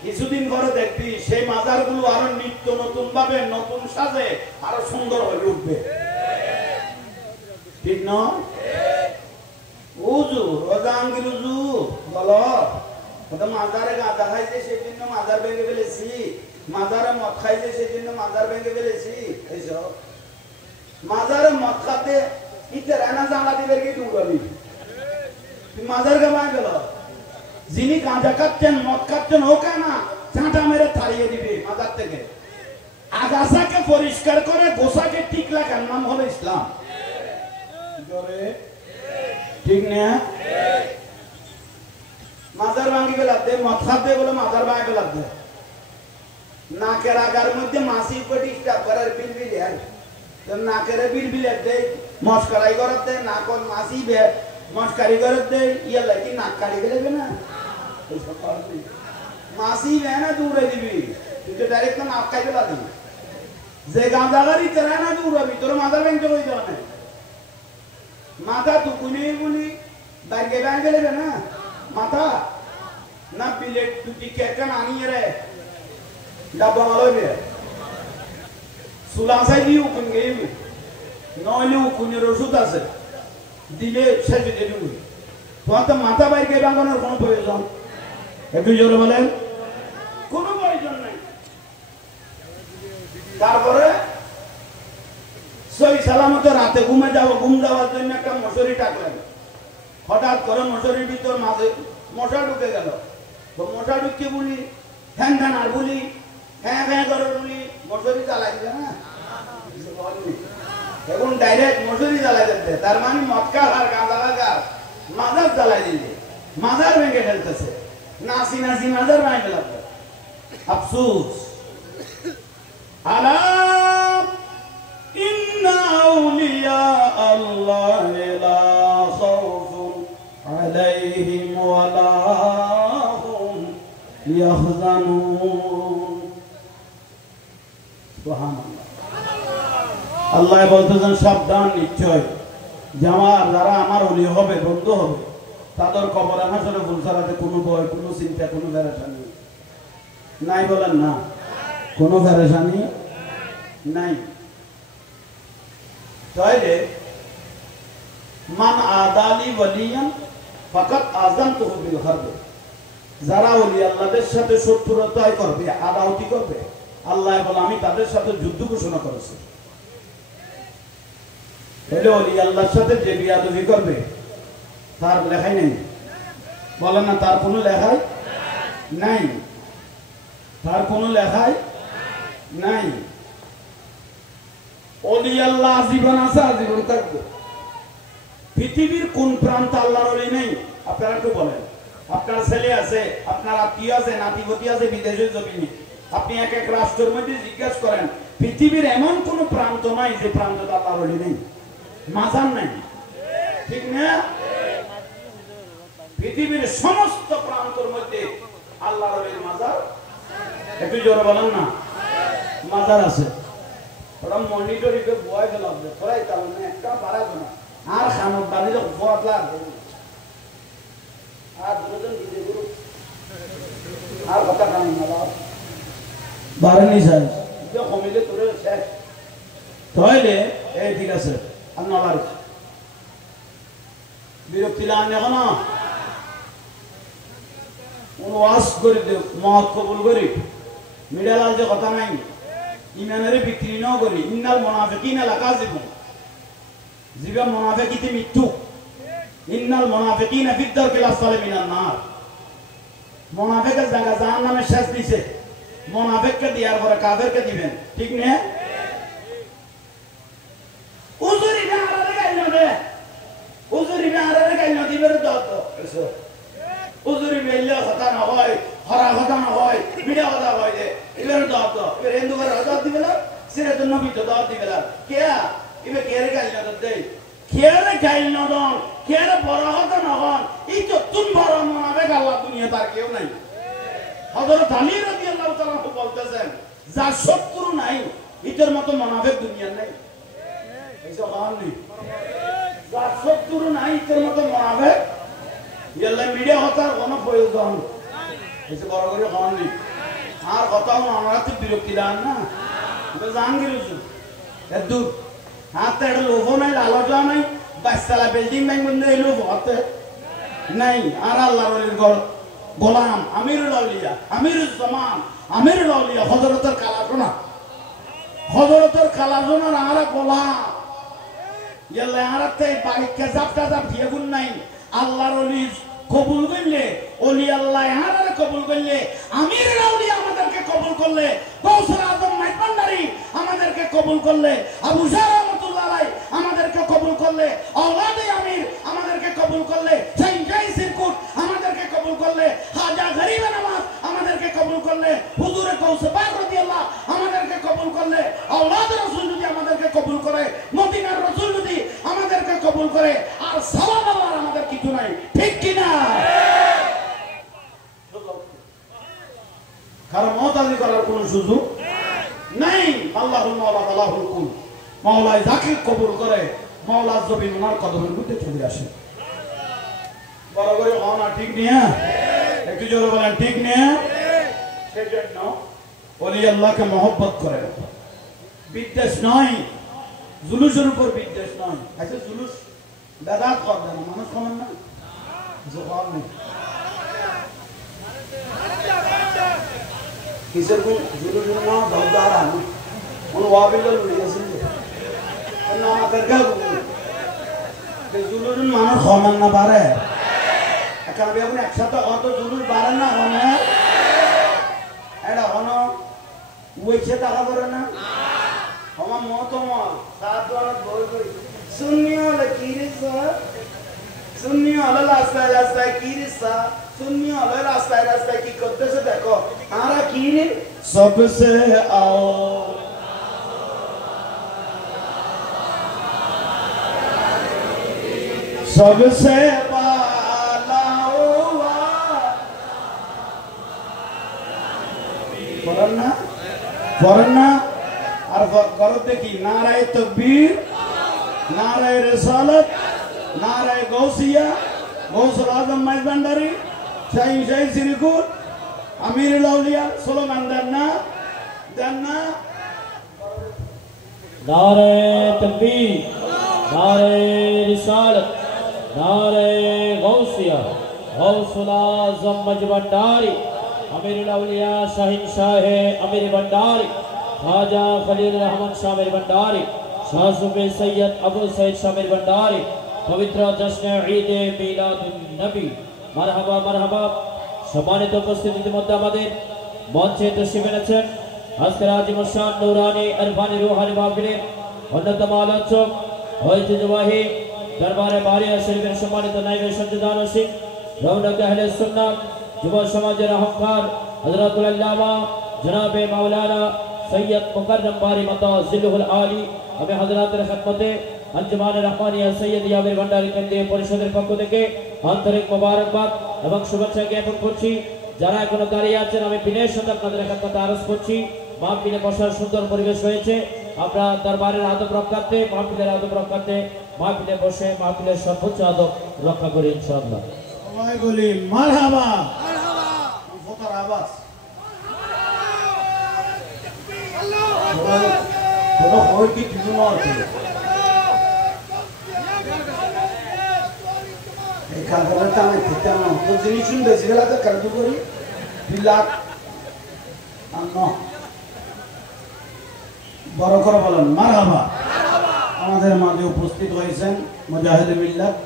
কিছুদিন পরে দেখবি সেই মাজারগুলো আরো নিত্য নতুন ভাবে নতুন সাজে আরো সুন্দর হয়ে উঠবে ঠিক নয় উজু রোজা আঙ্গির উজু বলো ওটা মাজারে গাঁজা খাইছে সেই জন্য মাজার ভেঙে ফেলেছি মাজারে মদ খাইছে সেই জন্য মাজার ভেঙে ফেলেছি এইসব মাজারে মদ খাতে ইতে রানা জানা দিবে কি তুমি মাজার গামায় গেল যিনি গাঁজা খাচ্ছেন মদ খাচ্ছেন ও কেনা ঝাঁটা মেরে থাড়িয়ে দিবে মাজার থেকে আগাছাকে পরিষ্কার করে গোসাকে ঠিক রাখার নাম হলো ইসলাম ঠিক না মাজার ভাঙি গেলাতে মদ খাতে বলে মাজার ভাঙে গেলাতে নাকের আগার মধ্যে মাসি পেটি স্টাফ করার বিলবিল আর তো নাকের বিলবিল দেয় মস্কারাই করতে নাকন মাসি বে মস্কারি করতে ইয়া লাগি নাক কাটি গেলে না মাসি না দৌড়ে দিবি তুই তো ডাইরেক্ট না নাক খাইতে লাগবি যে গাঁজা গাড়ি চালায় না দৌড়াবি তোর মাথা ভেঙে হয়ে যাবে মাথা তুকুনি বলি বাইকে বাইকে দেবে না মাথা না বিলেট দুটি কেটে আনিয়ে রে ডাব্বা মালবে সুলাসাই দিয়ে উকুন গেই নইলে উকুনের ওষুধ আছে দিলে সেজে দেবে তোমার তো মাথা বাইকে বাঁধানোর কোনো প্রয়োজন একটু জোরে বলেন কোনো প্রয়োজন নেই তারপরে সই সালামত রাতে ঘুমে যাবো ঘুম যাওয়ার জন্য একটা মশারি টাকলেন হঠাৎ করে মশারির ভিতর মাঝে মশা ঢুকে গেল তো মশা ঢুকে বলি ফ্যান ফ্যান আর বলি হ্যাঁ হ্যাঁ করে বলি মশারি চালাই দিবে না এখন ডাইরেক্ট মশারি চালাই দিতে তার মানে মটকা আর গাঁদা লাগা মাজার চালাই দিলে মাজার ভেঙে ফেলতেছে নাসি নাসি মাজার ভেঙে ফেলাতে আফসোস আলাম ইন্না আউলিয়া আল্লাহ লা খাউফুন আলাইহিম ওয়া লা হুম ইয়াহজানুন সুবহানাল্লাহ আল্লাহ বলতেছেন সাবধান নিশ্চয় যারা আমার ওলি হবে বন্ধু হবে তাদের কবরে হাসরে ফুলসারাতে কোনো ভয় কোনো চিন্তা কোনো পেরেশানি নাই বলেন না কোনো পেরেশানি নাই তাইলে মান আদালি ওয়ালিয়ান ফাকাত আযানতুহু বিল হারব যারা ওলি আল্লাহর সাথে শত্রুতাই করবে আদাওয়াতি করবে আল্লাহ বলে আমি তাদের সাথে যুদ্ধ ঘোষণা করেছি তাহলে ওলি আল্লাহর সাথে যে বিয়াদবি করবে তার লেখাই নেই বলেন না তার কোনো লেখাই নাই তার কোনো লেখাই নাই ওলি আল্লাহ জীবন আছে জীবন থাকবে পৃথিবীর কোন প্রান্ত আল্লাহর ওলি নেই আপনারা একটু বলেন আপনার ছেলে আছে আপনার আত্মীয় আছে নাতিপতি আছে বিদেশে জমিনে আপনি এক এক রাষ্ট্রের মধ্যে জিজ্ঞাসা করেন পৃথিবীর এমন কোন প্রান্ত নাই যে প্রান্তটা আল্লাহর ওলি নেই মাজার নাই ঠিক না পৃথিবীর সমস্ত প্রান্তর মধ্যে আল্লাহর ওলির মাজার একটু জোরে বলেন না মাজার আছে ওরা মনিটরিকে বয় গেলাম তোরাই তার মানে একটা বাড়া না আর খানত বাড়িলে বদলা আর দুজন দিদি গুরু আর কথা কানি না বাড়ে নি চাই যে কমিলে তোরে শেষ তাইলে এই ঠিক আছে আপনার বাড়ি বিরক্তি লাগান এখন ওয়াজ করে দে মত কবুল করি মিডালাল যে কথা নাই ইমানের বিক্রি ন করি ইন্নাল মুনাফিকিনা লাকাযিবুন জিবা মুনাফিকিতে মৃত্যু ইন্নাল মুনাফিকিনা ফি দারকিল আসফালি মিনান নার মুনাফিকের জায়গা জাহান্নামের শেষ দিছে মুনাফিককে দিয়ার পরে কাফেরকে দিবেন ঠিক না উজুরি না আরে গাইলো দে উজুরি না আরে গাইলো দিবের দত উজুরি মেইলে কথা না হয় হরা কথা না হয় বিড়া কথা হয় যে এর দত এর হিন্দু ঘর দত দিবেলা সিরে তো নবী তো দত দিবেলা কেয়া ইবে কেরে গাইলো দে কেরে গাইলো দন কেরে বড় কথা না হন এই তো তুম বড় মুনাফিক আল্লাহ দুনিয়া তার কেউ নাই হযরত আলী রাদিয়াল্লাহু তাআলা বলতেছেন যার শত্রু নাই ইতর মতো মুনাফিক দুনিয়ার নাই এইসব গান নেই যার শত্রু নাই ইতর মতো মুনাফিক ইয়াল্লা মিডিয়া হতার কোনো প্রয়োজন এসে বড় করে গান নেই আর কথা আমরা তো বিরক্তি দান না তো জাহাঙ্গীর হুজুর এত হাতে একটা লোভ নাই লালচা নাই বাইশতলা বিল্ডিং নাই মধ্যে এই লোভ হতে নাই আর আল্লাহর ওলির গোলাম আমিরুল আউলিয়া আমিরুল জামান আমিরুল আউলিয়া হযরতের কালাজনার আর গোলাম ইয়াল্লা আরতে বাইকে জাপটা জাপ দিয়ে গুণ নাই আল্লাহর ওলি কবুল করলে ওলি আল্লাহ আর কবুল করলে আমিরুল আউলিয়া আমাদেরকে কবুল করলে গৌসুল আজম মাইপান্ডারি আমাদেরকে কবুল করলে আবু জার রাহমাতুল্লাহ আলাইহি আমাদেরকে কবুল করলে আওলাদে আমির আমাদেরকে কবুল করলে সেন্ট জাইসির কোট আমাদেরকে কবুল করলে হাজা গরিবে নামাজ আমাদেরকে কবুল করলে হুজুরে কৌসে পাক রাদিয়াল্লাহ আমাদেরকে কবুল করলে আওলাদ রাসূল যদি আমাদেরকে কবুল করে মদিনার রাসূল যদি আমাদেরকে কবুল করে আর সওয়াব আমাদের কিছু নাই ঠিক কি না কারণ মহতাজি করার কোনো সুযোগ নাই। আল্লাহুল মাওলা আল্লাহুল কুল, মাওলায় যাকে কবুল করে মাওলা জবিন ওনার কদমের মধ্যে চলে আসে। বড় করে না ঠিক নিয়ে একটু জোরে বলেন ঠিক নিয়ে। সেজন্য ওলি আল্লাহকে মহব্বত করে, বিদ্বেষ নয়, জুলুসের উপর বিদ্বেষ নয়। আচ্ছা জুলুস বেদাত করবে না, মানুষ সমান না, জবাব নেই কিসের কোন জুলুস না দরকার আমি কোন ওয়াবিল লই গেছেন না আমাদের গাও জুলুস মানুষ সমান না পারে কারণ আপনি একসাথে অত জুলুস পারেন না মানে এটা হনো ওইছে টাকা করে না আমার মত মত সাত দোয়ার বই বই সুন্নি হলে কি রে স্যার, সুন্নি হলে রাস্তায় রাস্তায় কি রে স্যার, সুন্নি হলে রাস্তায় রাস্তায় কি করতেছে দেখো আমরা কি রে সবসে আও সবসে করেন না আর করত দেখি নারায়ে তাকবীর, নারায়ে রিসালাত, নারায়ে গাউসিয়া, গাউসুল আজম মাইজ ভান্ডারী, শাহী শ্রীকুট, আমিরুল আউলিয়া সুলেমান দেন না नारे तकबीर, नारे रिसालत, नारे गौसिया, गौसुल आज़म मज भंडारी, अमीरुल औलिया शाहीन शाह अमीर भंडारी, ख्वाजा खलील रहमान शाह अमीर भंडारी, शाह सूफी सैयद अबू सईद शाह अमीर भंडारी, पवित्र जश्न ईद मिलादुन नबी। मरहबा मरहबा। सम्मानित उपस्थिति मध्य आमादेर मंचे तशरीफ এনেছেন আজকের আজিম শান নূরানী ইরফানি রূহানি মাহফিলের অন্যতম আলোচক ঐতিহ্যবাহী দরবারে বারিয়া শরীফের সম্মানিত নায়েবে সজ্জাদান হোসেন রওনক আহলে সুন্নাত যুব সমাজের অহংকার হযরতুল আল্লামা জনাবে মাওলানা সৈয়দ মুকাররম বারি মাতা জিল্লুল আলী আমি হযরতের খিদমতে আঞ্জুমান রহমানিয়া সৈয়দ ইয়ামির ভান্ডারী কেন্দ্রীয় পরিষদের পক্ষ থেকে আন্তরিক মোবারকবাদ এবং শুভেচ্ছা জ্ঞাপন করছি। যারা এখনো দাঁড়িয়ে আছেন আমি বিনয়ের সাথে আপনাদের খিদমতে আরজ করছি মাহফিলে বসার সুন্দর পরিবেশ হয়েছে। আমরা দরবারের আদব রক্ষার্থে মাহফিলের আদব রক্ষার্থে মাহফিলে বসে মাহফিলের সর্বোচ্চ আদব রক্ষা করি ইনশাআল্লাহ। সবাই বলি মারহাবা মারহাবা। ফতর আওয়াজ আল্লাহু আকবার। ওই কি কিছু না আছে এই কাগজটা আমি দিতে না তো জিনিস শুনতে সেগুলাতে কাজ করি বিলাত আনো বড় করে বলেন মারহাবা। আমাদের মাঝে উপস্থিত হয়েছেন মুজাহিদে মিল্লাত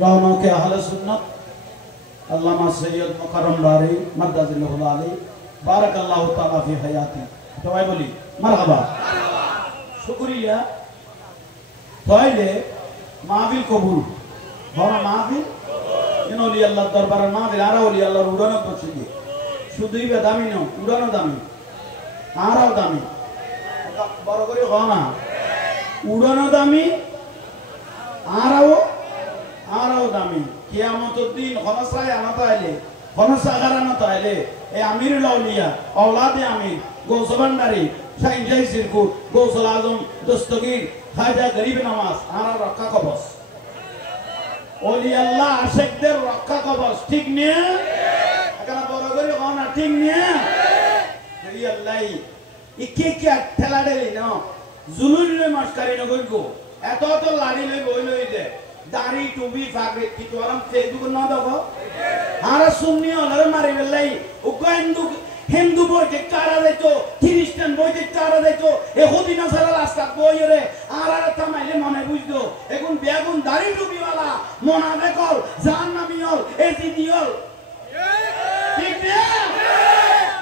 রওনক আহলে সুন্নাত আল্লামা সৈয়দ মুকাররম বারি মাদ্দাজিল্লাহুল আলী বারাকাল্লাহু তাআলা ফি হায়াতি। সবাই বলি মারহাবা শুকরিয়া। তাইলে মাহফিল কবুল বড় মাহফিল কেন ওলি আল্লাহর দরবারের মাহফিল আর ওলি আল্লাহর উড়ানো করছে কি শুধুই দামি না উড়ানো দামি আরও দামি বড় করে হ না উড়ানো দামি আরও দামি কিয়ামতের দিন খনসায় আনাতে আইলে খনসা আনাতে আইলে এই আমিরুল আউলিয়া औलादे আমির গৌস ভান্ডারী শাহী সিরকুট গৌসুল আজম দস্তগীর খাজা গরিব নওয়াজ আর রক্ষা কবচ ওলি আল্লাহ আশিকদের রক্ষা কবচ ঠিক নিয়ে এখানে বড় করে হ না ঠিক নিয়ে ওলি আল্লাহ ইকে কি ঠেলা ঠেলি না জুলুলে মাস্কারি না কইগো এত এত লাড়ি লই বই লই দে দাড়ি টুপি ফাগরে কি তো আরাম ফেসবুক না দেখো আর সুন্নি হলে মারি বেলাই উকো হিন্দু বইতে কারা দেতো খ্রিস্টান বইতে কারা দেতো এ হদিনা সারা রাস্তা বই রে আর থামাইলে মনে বুঝতো এখন বেগুন দাড়ি টুপিওয়ালা মনা দেখল জাহান্নামী হল এজিদি হল ঠিক না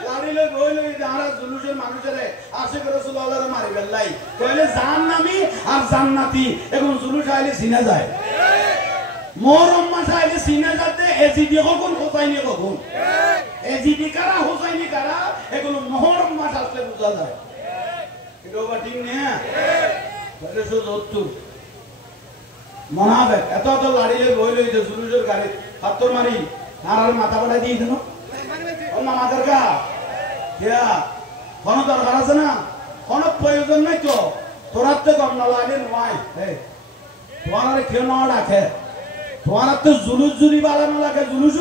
লাড়িলে বইলে আর জুলুসের মানুষের আশিক রাসূলুল্লাহ মারি বেলাই কইলে জাহান্নামী আর জান্নাতি এখন জুলুস আইলে চিনা যায় মহরম মাস আইলে চিনা যাতে এজিদি কখন হোসাইনি কখন এজিদি কারা হোসাইনি কারা এগুলো মহরম মাস আসলে বোঝা যায় এটা ঠিক না বলে সুযোগ মনাবে এত এত লাড়িলে বইলে জুলুসের গাড়ি হাতর মারি আর মাথা বাড়াই দিয়ে দিল নামাজের গা কেয়া কোনো দরকার আছে না কোনো প্রয়োজন নাই তো তোরা তো কম না লাগে নয় তোমার আর কেউ না ডাকে তোমার তো জুলুস জুলি বাড়ানো লাগে জুলুস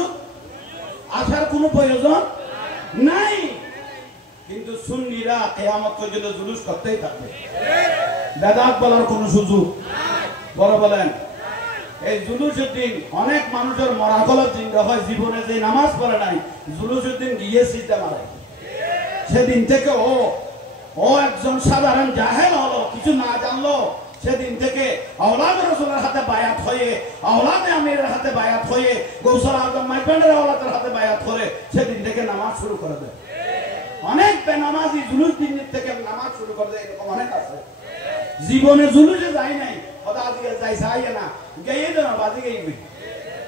আসার কোনো প্রয়োজন নাই কিন্তু সুন্নিরা কিয়ামত পর্যন্ত জুলুস করতেই থাকবে বেদাত বলার কোনো সুযোগ বড় বলেন এই জুলুসের দিন অনেক মানুষের মরাকলের দিন হয় জীবনে যে নামাজ পড়ে নাই জুলুসের দিন গিয়ে সিজদা মারে সেদিন থেকে ও একজন সাধারণ জাহেল হলো কিছু না জানলো সেদিন থেকে আওলাদ রাসূলের হাতে বায়াত হয়ে আওলাদে আমিরের হাতে বায়াত হয়ে গৌসুল আজম মাইপান্ডার আওলাদের হাতে বায়াত করে সেদিন থেকে নামাজ শুরু করে দেয় অনেক বেনামাজি জুলুস দিন থেকে নামাজ শুরু করে দেয় এরকম অনেক আছে জীবনে জুলুসে যায় নাই কথা আজকে যাই চাই না গিয়ে দেন বাজি গেই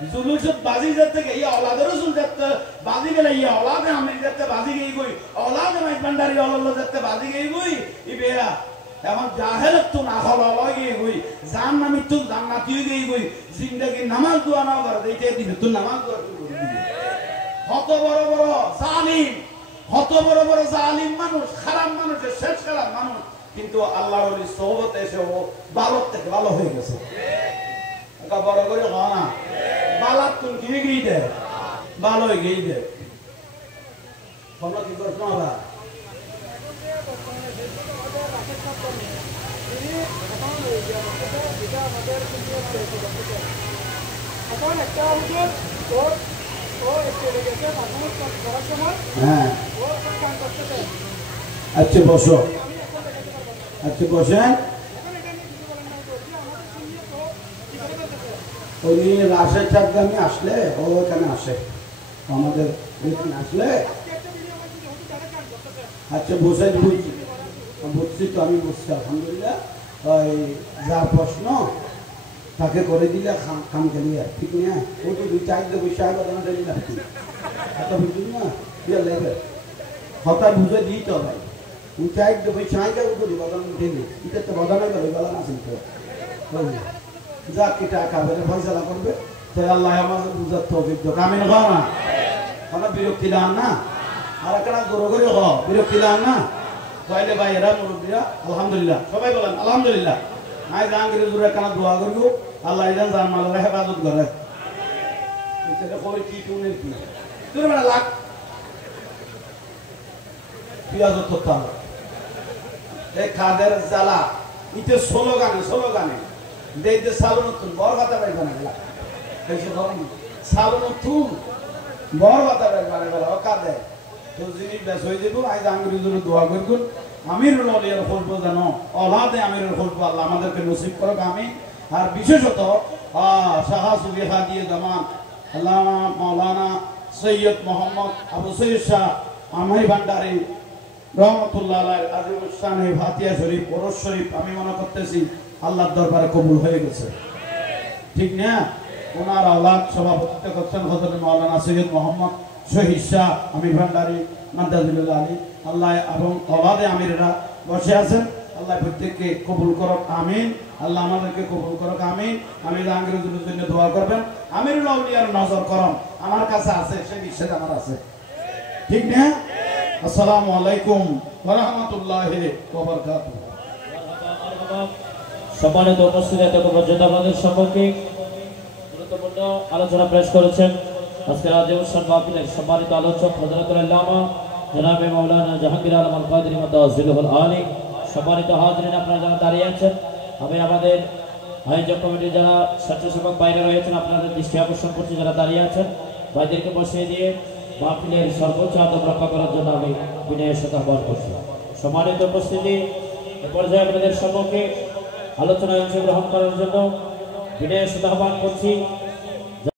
জুলুসত বাজি যেতে গিয়ে আওলাদ রাসূল যেতে বাজি গেলে ইয়া আওলাদে আমির যেতে বাজি গেই গই আওলাদে মাইপান্ডারি আল্লাহ যেতে বাজি গেই গই ইবেয়া এখন জাহেলত তো না হলো লাগে গই জান্নামি তো জান্নাতি গই গই জিন্দেগি নামাজ দোয়া না করে দেইতে দিন তো নামাজ দোয়া শুরু করে দিবে কত বড় বড় জালিম কত বড় বড় জালিম মানুষ খারাপ মানুষের শেষ খারাপ মানুষ কিন্তু আল্লাহর ওলি সোহবতে এসে ও ভালো থেকে ভালো হয়ে গেছে এটা বড় করে হয় না বালাত তুমি কি গিয়ে দে ভালো হয়ে গিয়ে দে কোনো কি করছ না আচ্ছা বসো আচ্ছা বসেন উনি রাশের চাপগামী আসলে ও এখানে আসে আমাদের এখানে আসলে আচ্ছা বসে বুঝছি তো আমি বুঝছি আলহামদুলিল্লাহ ওই যা প্রশ্ন তাকে করে দিলে কাম খেলিয়ে ঠিক না ও তো দুই চার দেবো সাহেব কথা বুঝলি না ইয়ে লেগে কথা বুঝে দিই তো ভাই উঠাই দেবো সাঁইকে উঠি বদন উঠেনি এটা তো বদনে গেলে বলা না শুনতে যা কি টাকা বেড়ে ফয়সালা করবে তাই আল্লাহ আমাদের বুঝার তো অভিজ্ঞ আমি না না কোনো বিরক্তি দান না আর একটা গরু করে বিরক্তি দান না তাইলে ভাই এরা মুরব্বীরা আলহামদুলিল্লাহ সবাই বলেন আলহামদুলিল্লাহ আই জাহাঙ্গীর জুড়ে কেন দোয়া করব আল্লাহ ইদান জান মালের হেফাজত করে এটা কই কি টুনের কি তুই মানে লাখ পিয়াজ তো এই খাদের জ্বালা ইতে স্লোগানে দেইতে সালু নতুন বড় কথা পাইবে না এলা বেশি গরম সালু নতুন বড় কথা পাইবে না ও কাদে তো জিনিস বেশ হয়ে যাব আই জাহাঙ্গীর জুড়ে দোয়া করগুন আমিরুল আউলিয়ার খোঁজব জানো ওলাদে আমিরুল খোঁজব আল্লাহ আমাদেরকে নসিব করুক আমি আর বিশেষত শাহ সুফি হাজি জামান আল্লামা মাওলানা সৈয়দ মোহাম্মদ আবু সৈয়দ শাহ আমি ভান্ডারী রহমতুল্লাহ আলাইহির আজিমুস শানে ফাতিহা শরীফ ওরস শরীফ আমি মনে করতেছি আল্লাহর দরবারে কবুল হয়ে গেছে ঠিক না ওনার আওলাদ সভাপতিত্ব করছেন হযরত মাওলানা সৈয়দ মোহাম্মদ শহীদ শাহ আমি ভান্ডারী মাদ্দাজুল্লাহ আলী আল্লাহ এবং ওলাদে আমিররা বসে আছেন আল্লাহ প্রত্যেককে কবুল করুক আমিন আল্লাহ আমাদেরকে কবুল করুক আমিন আমি জাহাঙ্গীরের জন্য দোয়া করবেন আমিরুল আউলিয়ার নজর করম আমার কাছে আছে সেই বিশ্বাস আমার আছে ঠিক না আসসালামু আলাইকুম ওয়া রাহমাতুল্লাহি ওয়া বারাকাতুহু সম্মানিত উপস্থিতি এত পর্যন্ত আপনাদের সম্পর্কে গুরুত্বপূর্ণ আলোচনা পেশ করেছেন আজকের আজিমুস মাহফিলের সম্মানিত আলোচক হযরতুল আল্লামা জনাবে মাওলানা জাহাঙ্গীর আলম আল কাদরী মাদাজিলুল আলী সম্মানিত হাজিরিন আপনারা যারা দাঁড়িয়ে আছেন আমি আমাদের আয়োজক কমিটির যারা স্বেচ্ছাসেবক বাইরে রয়েছেন আপনাদের দৃষ্টি আকর্ষণ করছি যারা দাঁড়িয়ে আছেন ভাইদেরকে বসিয়ে দিয়ে মাহফিলের সর্বোচ্চ আদব রক্ষা করার জন্য আমি বিনয়ের সাথে আহ্বান করছি সম্মানিত উপস্থিতি এ পর্যায়ে আপনাদের সম্মুখে আলোচনায় অংশগ্রহণ করার জন্য বিনয়ের সাথে আহ্বান করছি